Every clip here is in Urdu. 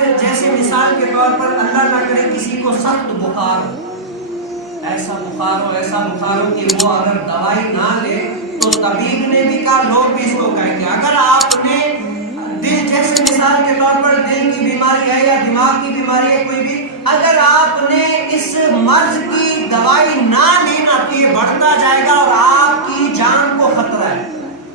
آج جیسے مثال کے طور پر اللہ نہ کرے کسی کو سخت بخار ہو، ایسا بخار ہو کہ وہ اگر دوائی نہ لے تو طبیب نے بھی کہا، لوگ بھی اس کو کہیں گے، اگر آپ نے دل جیسے مثال کے طور پر دل کی بیماری ہے یا دماغ کی بیماری ہے کوئی بھی، اگر آپ نے اس مرض کی دوائی نہ لینا تو یہ بڑھتا جائے گا اور آپ کی جان کو خطرہ ہے۔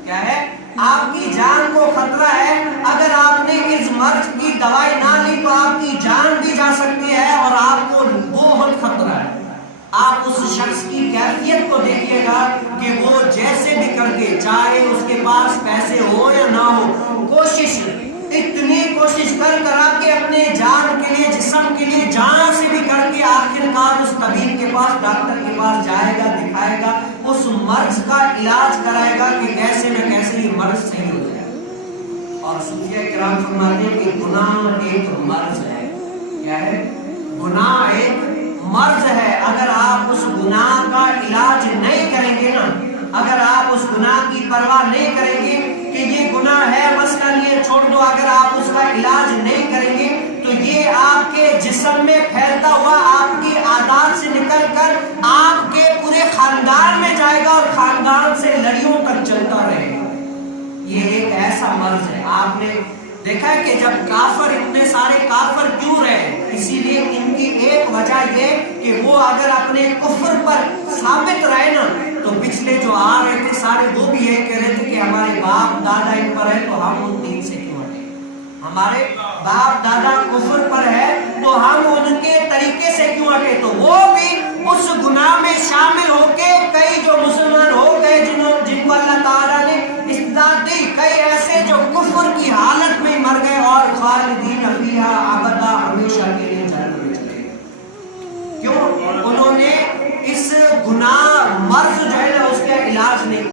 کیا ہے؟ آپ کی جان کو خطرہ ہے۔ اگر آپ نے اس مرض کی دوائی نہ لی تو آپ کی جان بھی جا سکتی ہے اور آپ کو بہت خطرہ ہے۔ آپ اس شخص کی کیفیت کو دیکھیے گا کہ وہ جیسے بھی کر کے، چاہے اس کے پاس پیسے ہو یا نہ ہو، کوشش، اتنی کوشش کر کے اپنے جان کے لیے، جسم کے لیے، جان سے بھی کر کے آخر کار اس طبیب کے پاس، ڈاکٹر کے پاس جائے گا، دکھائے گا، اس مرض کا علاج کرائے گا کہ کیسے نہ کیسے یہ مرض صحیح ہو جائے۔ اور صوفیہ کرام فرماتے ہیں کہ گناہ ایک مرض ہے۔ کیا ہے؟ گناہ ایک مرض ہے۔ اگر آپ اس گناہ کا علاج نہیں کریں گے نا، اگر آپ اس گناہ کی پرواہ نہیں کریں گے کہ یہ گناہ ہے مثلاً یہ چھوڑ دو، اگر آپ اس کا علاج نہیں کریں گے تو یہ آپ کے جسم میں پھیلتا ہوا آپ کی عادات سے نکل کر آپ کے پورے خاندان میں جائے گا اور خاندان سے لڑیوں تک چلتا رہے گا۔ یہ ایک ایسا مرض ہے۔ آپ نے دیکھا ہے کہ جب کافر، اتنے سارے کافر کیوں رہے؟ اسی لیے ان کی ایک وجہ یہ کہ وہ اگر اپنے کفر پر ثابت رہے نا تو پچھلے جو آ رہے تھے سارے وہ بھی یہ کہہ رہے تھے کہ ہمارے باپ دادا ان پر ہے تو ہم ان دین سے کیوں ہٹیں؟ ہمارے باپ دادا کفر پر ہے تو ہم ان کے طریقے سے کیوں ہٹیں؟ تو وہ بھی اس گناہ میں شامل ہو کے کئی جو مسلمان ہو گئے جن کو اللہ تعالیٰ نے استعداد دی، کئی ایسے جو کفر کی حالت میں مر گئے اور خالدین فیہا ابدا، ہمیشہ کے لیے جہنم میں چلے گئے۔ کیوں؟ انہوں نے اس گناہ مرض جو